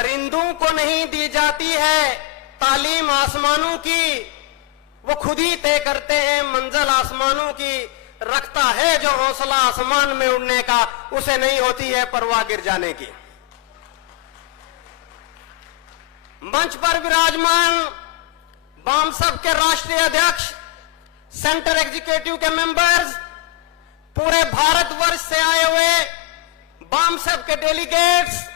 परिंदों को नहीं दी जाती है तालीम आसमानों की, वो खुद ही तय करते हैं मंजिल आसमानों की। रखता है जो हौसला आसमान में उड़ने का, उसे नहीं होती है परवाह गिर जाने की। मंच पर विराजमान बामसप के राष्ट्रीय अध्यक्ष, सेंटर एग्जीक्यूटिव के मेंबर्स, पूरे भारतवर्ष से आए हुए बामसप के डेलीगेट्स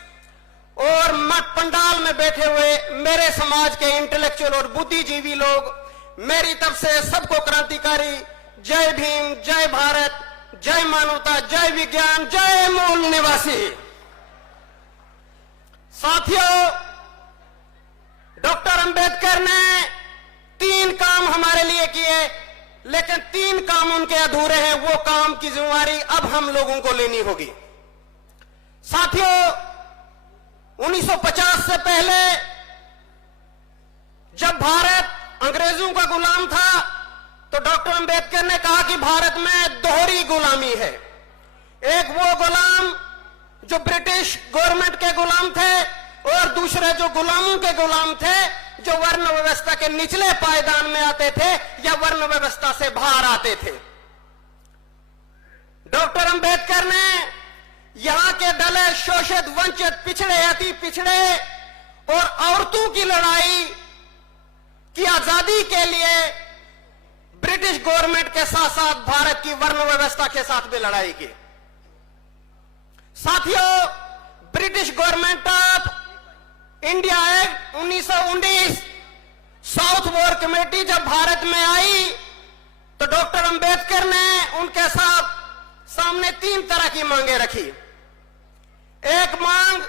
और मठ पंडाल में बैठे हुए मेरे समाज के इंटेलेक्चुअल और बुद्धिजीवी लोग, मेरी तरफ से सबको क्रांतिकारी जय भीम, जय भारत, जय मानवता, जय विज्ञान, जय मूल निवासी। साथियों, डॉक्टर अंबेडकर ने 3 काम हमारे लिए किए, लेकिन 3 काम उनके अधूरे हैं। वो काम की जिम्मेवारी अब हम लोगों को लेनी होगी। साथियों, 1950 से पहले जब भारत अंग्रेजों का गुलाम था, तो डॉक्टर अंबेडकर ने कहा कि भारत में दोहरी गुलामी है। एक वो गुलाम जो ब्रिटिश गवर्नमेंट के गुलाम थे, और दूसरे जो गुलामों के गुलाम थे, जो वर्ण व्यवस्था के निचले पायदान में आते थे या वर्ण व्यवस्था से बाहर आते थे। डॉक्टर अंबेडकर ने यहां के दलित, शोषित, वंचित, पिछड़े, अति पिछड़े और औरतों की लड़ाई की आजादी के लिए ब्रिटिश गवर्नमेंट के साथ साथ भारत की वर्ण व्यवस्था के साथ भी लड़ाई की। साथियों, British government of India act 1919 south war committee जब भारत में आई, तो डॉक्टर अंबेडकर ने उनके साथ सामने 3 तरह की मांगे रखी। एक मांग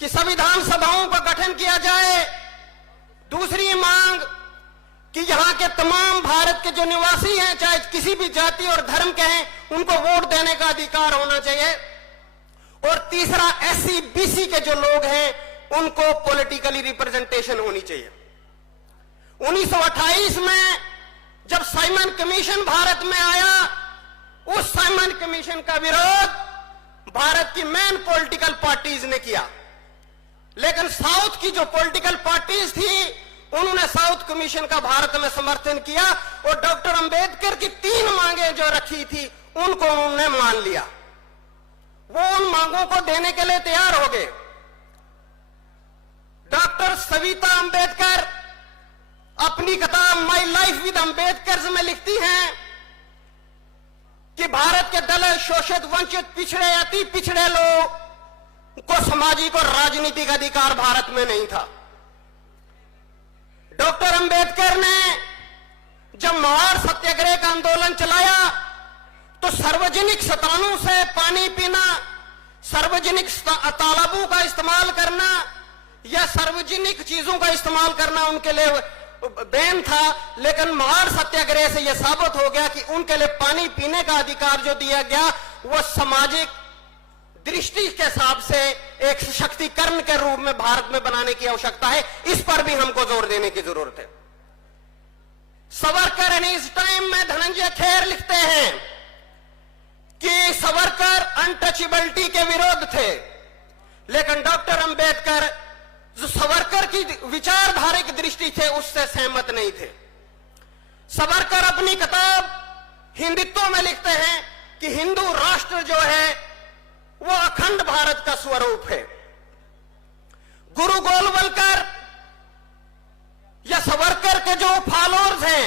कि संविधान सभाओं का गठन किया जाए, दूसरी मांग कि यहां के तमाम भारत के जो निवासी हैं, चाहे किसी भी जाति और धर्म के हैं, उनको वोट देने का अधिकार होना चाहिए, और तीसरा एससी बीसी के जो लोग हैं उनको पॉलिटिकली रिप्रेजेंटेशन होनी चाहिए। 1928 में जब साइमन कमीशन भारत में आया, उस साइमन कमीशन का विरोध भारत की मेन पॉलिटिकल पार्टीज ने किया, लेकिन साउथ की जो पॉलिटिकल पार्टीज थी उन्होंने साउथ कमीशन का भारत में समर्थन किया, और डॉक्टर अंबेडकर की 3 मांगे जो रखी थी उनको उन्होंने मान लिया। वो उन मांगों को देने के लिए तैयार हो गए। डॉक्टर सविता अंबेडकर अपनी किताब माई लाइफ विद अंबेडकर में लिखती हैं कि भारत के दलित, शोषित, वंचित, पिछड़े, अति पिछड़े लोग को सामाजिक और राजनीतिक अधिकार भारत में नहीं था। डॉक्टर अंबेडकर ने जब महार सत्याग्रह का आंदोलन चलाया, तो सार्वजनिक स्थानों से पानी पीना, सार्वजनिक तालाबों का इस्तेमाल करना या सार्वजनिक चीजों का इस्तेमाल करना उनके लिए बैन था, लेकिन महार सत्याग्रह से यह साबित हो गया कि उनके लिए पानी पीने का अधिकार जो दिया गया वो सामाजिक दृष्टि के हिसाब से एक सशक्तिकरण के रूप में भारत में बनाने की आवश्यकता है। इस पर भी हमको जोर देने की जरूरत है। सावरकर इस टाइम में धनंजय खेर लिखते हैं कि सावरकर अनटचेबिलिटी के विरोध थे, लेकिन डॉक्टर अंबेडकर जो सावरकर की विचारधारिक दृष्टि थे उससे सहमत नहीं थे। सावरकर अपनी किताब हिंदुत्व में लिखते हैं कि हिंदू राष्ट्र जो है वो अखंड भारत का स्वरूप है। गुरु गोलवलकर या सावरकर के जो फॉलोअर्स हैं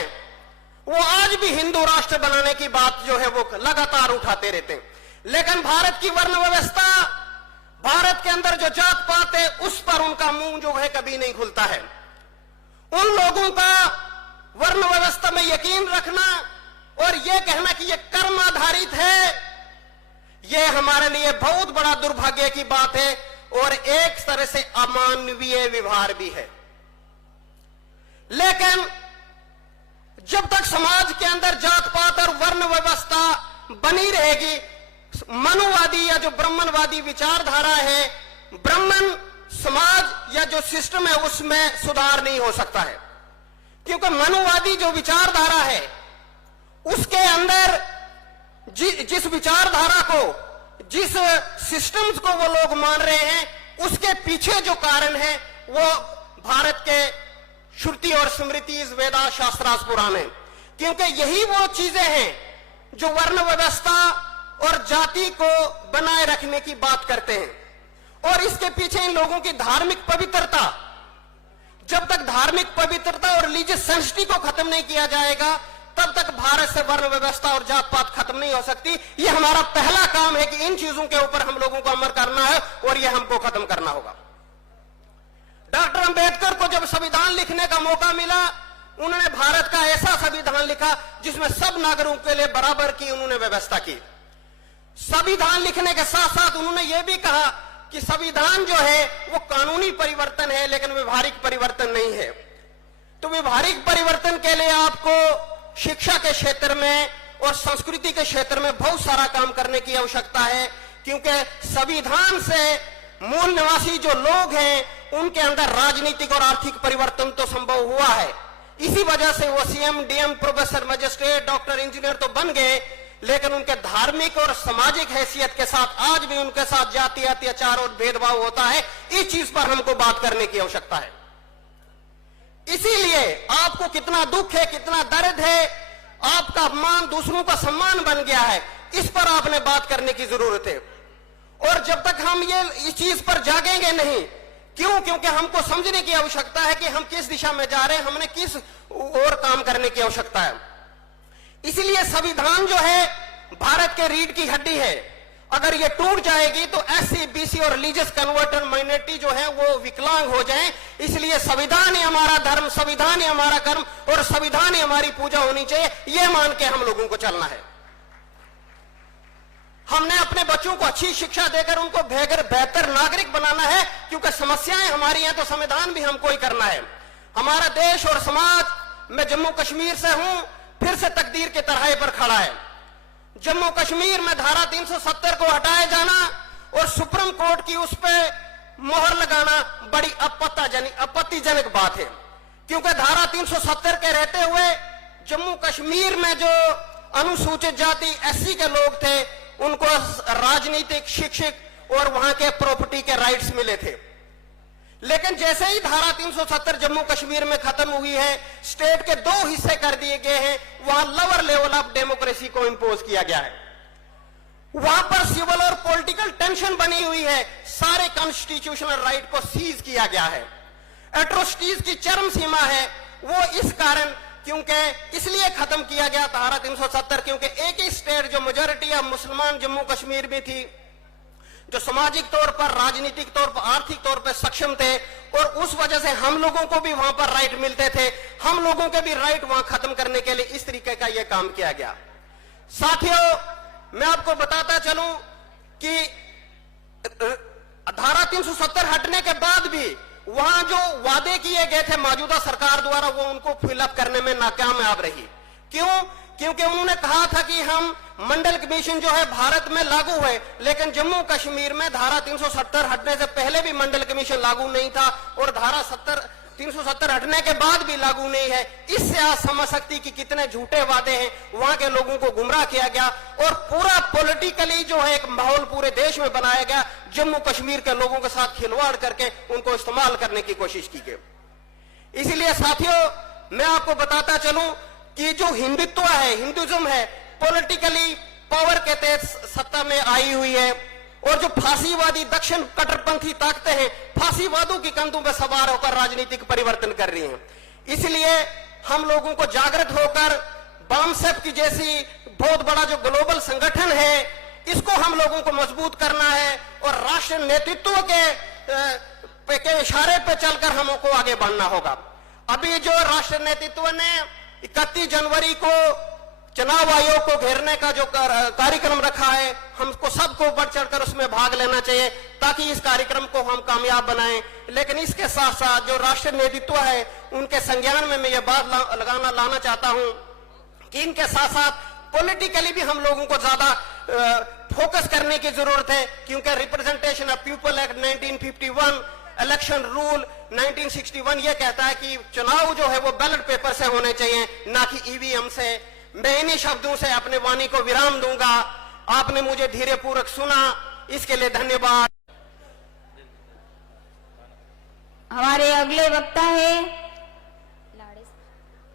वो आज भी हिंदू राष्ट्र बनाने की बात जो है वो लगातार उठाते रहते हैं, लेकिन भारत की वर्ण व्यवस्था, भारत के अंदर जो जात पात है उस पर उनका मुंह जो है कभी नहीं खुलता है। उन लोगों का वर्ण व्यवस्था में यकीन रखना और यह कहना कि यह कर्म आधारित है, यह हमारे लिए बहुत बड़ा दुर्भाग्य की बात है और एक तरह से अमानवीय व्यवहार भी है। लेकिन जब तक समाज के अंदर जात पात और वर्ण व्यवस्था बनी रहेगी, मनुवादी या जो ब्राह्मणवादी विचारधारा है, ब्राह्मण समाज या जो सिस्टम है उसमें सुधार नहीं हो सकता है, क्योंकि मनुवादी जो विचारधारा है उसके अंदर जिस विचारधारा को, जिस सिस्टम्स को वो लोग मान रहे हैं उसके पीछे जो कारण है वो भारत के श्रुति और स्मृति, वेदा, शास्त्रास, पुराण है। क्योंकि यही वो चीजें हैं जो वर्ण व्यवस्था और जाति को बनाए रखने की बात करते हैं। और इसके पीछे इन लोगों की धार्मिक पवित्रता, जब तक धार्मिक पवित्रता और रिलीजियस सेंसिटिविटी को खत्म नहीं किया जाएगा तब तक भारत से वर्ण व्यवस्था और जात पात खत्म नहीं हो सकती। ये हमारा पहला काम है कि इन चीजों के ऊपर हम लोगों को अमल करना है और ये हमको खत्म करना होगा। डॉक्टर अंबेडकर को जब संविधान लिखने का मौका मिला, उन्होंने भारत का ऐसा संविधान लिखा जिसमें सब नागरिकों के लिए बराबर की उन्होंने व्यवस्था की। संविधान लिखने के साथ साथ उन्होंने यह भी कहा कि संविधान जो है वो कानूनी परिवर्तन है लेकिन व्यवहारिक परिवर्तन नहीं है। तो व्यवहारिक परिवर्तन के लिए आपको शिक्षा के क्षेत्र में और संस्कृति के क्षेत्र में बहुत सारा काम करने की आवश्यकता है, क्योंकि संविधान से मूल निवासी जो लोग हैं उनके अंदर राजनीतिक और आर्थिक परिवर्तन तो संभव हुआ है। इसी वजह से वो CM, DM, professor, magistrate, doctor, engineer तो बन गए, लेकिन उनके धार्मिक और सामाजिक हैसियत के साथ आज भी उनके साथ जाति, अत्याचार और भेदभाव होता है। इस चीज पर हमको बात करने की आवश्यकता है। इसीलिए आपको कितना दुख है, कितना दर्द है, आपका अपमान दूसरों का सम्मान बन गया है, इस पर आपने बात करने की जरूरत है। और जब तक हम ये इस चीज पर जागेंगे नहीं, क्यों? क्योंकि हमको समझने की आवश्यकता है कि हम किस दिशा में जा रहे हैं, हमने किस और काम करने की आवश्यकता है। इसलिए संविधान जो है भारत के रीढ़ की हड्डी है। अगर ये टूट जाएगी तो एससी, बीसी और रिलीजियस कन्वर्टेड माइनॉरिटी जो है वो विकलांग हो जाएं। इसलिए संविधान ही हमारा धर्म, संविधान ही हमारा कर्म और संविधान ही हमारी पूजा होनी चाहिए, ये मान के हम लोगों को चलना है। हमने अपने बच्चों को अच्छी शिक्षा देकर उनको बेहतर नागरिक बनाना है, क्योंकि समस्याएं हमारी हैं तो संविधान भी हमको ही करना है। हमारा देश और समाज, मैं जम्मू कश्मीर से हूं, फिर से तकदीर के तराहे पर खड़ा है। जम्मू कश्मीर में धारा 370 को हटाया जाना और सुप्रीम कोर्ट की उस पर मोहर लगाना बड़ी आपत्तिजनक बात है, क्योंकि धारा 370 के रहते हुए जम्मू कश्मीर में जो अनुसूचित जाति एससी के लोग थे उनको राजनीतिक, शिक्षक और वहां के प्रॉपर्टी के राइट्स मिले थे। लेकिन जैसे ही धारा 370 जम्मू कश्मीर में खत्म हुई है, स्टेट के 2 हिस्से कर दिए गए हैं, वहां लोअर लेवल ऑफ डेमोक्रेसी को इंपोज किया गया है। वहां पर सिविल और पॉलिटिकल टेंशन बनी हुई है, सारे कॉन्स्टिट्यूशनल राइट को सीज किया गया है। एट्रोसिटीज की चरम सीमा है, वो इस कारण क्योंकि इसलिए खत्म किया गया धारा 370, क्योंकि एक ही स्टेट जो मेजॉरिटी ऑफ मुसलमान जम्मू कश्मीर में थी, जो सामाजिक तौर पर, राजनीतिक तौर पर, आर्थिक तौर पर सक्षम थे, और उस वजह से हम लोगों को भी वहां पर राइट मिलते थे। हम लोगों के भी राइट वहां खत्म करने के लिए इस तरीके का यह काम किया गया। साथियों, मैं आपको बताता चलूं कि धारा 370 हटने के बाद भी वहां जो वादे किए गए थे मौजूदा सरकार द्वारा, वो उनको फिलअप करने में नाकामयाब रही। क्यों? क्योंकि उन्होंने कहा था कि हम मंडल कमीशन जो है भारत में लागू है, लेकिन जम्मू कश्मीर में धारा 370 हटने से पहले भी मंडल कमीशन लागू नहीं था और धारा 370 हटने के बाद भी लागू नहीं है। इससे आप समझ सकती कि कितने झूठे वादे हैं, वहां के लोगों को गुमराह किया गया और पूरा पॉलिटिकली जो है एक माहौल पूरे देश में बनाया गया, जम्मू कश्मीर के लोगों के साथ खिलवाड़ करके उनको इस्तेमाल करने की कोशिश की गई। इसलिए साथियों, मैं आपको बताता चलूं कि जो हिंदुत्व है, हिंदुइज्म है, पॉलिटिकली पावर के तहत सत्ता में आई हुई है, और जो फांसीवादी दक्षिण कट्टरपंथी ताकतें हैं फांसीवादों की कंधों पर सवार होकर राजनीतिक परिवर्तन कर रही हैं। इसलिए हम लोगों को जागृत होकर बामसेफ की जैसी बहुत बड़ा जो ग्लोबल संगठन है, इसको हम लोगों को मजबूत करना है और राष्ट्रीय नेतृत्व के इशारे पर चलकर हमको आगे बढ़ना होगा। अभी जो राष्ट्रीय नेतृत्व ने 31 जनवरी को चुनाव आयोग को घेरने का जो कार्यक्रम रखा है, हमको सबको बढ़ चढ़कर उसमें भाग लेना चाहिए ताकि इस कार्यक्रम को हम कामयाब बनाएं। लेकिन इसके साथ साथ जो राष्ट्रीय नेतृत्व है उनके संज्ञान में मैं ये बात लाना चाहता हूं कि इनके साथ साथ पॉलिटिकली भी हम लोगों को ज्यादा फोकस करने की जरूरत है, क्योंकि representation of people act 1951, election rule 1961 ये कहता है कि चुनाव जो है वो बैलेट पेपर से होने चाहिए, ना कि ईवीएम से। मैं इन्हीं शब्दों से अपने वाणी को विराम दूंगा। आपने मुझे धीरे पूर्वक सुना, इसके लिए धन्यवाद। हमारे अगले वक्ता है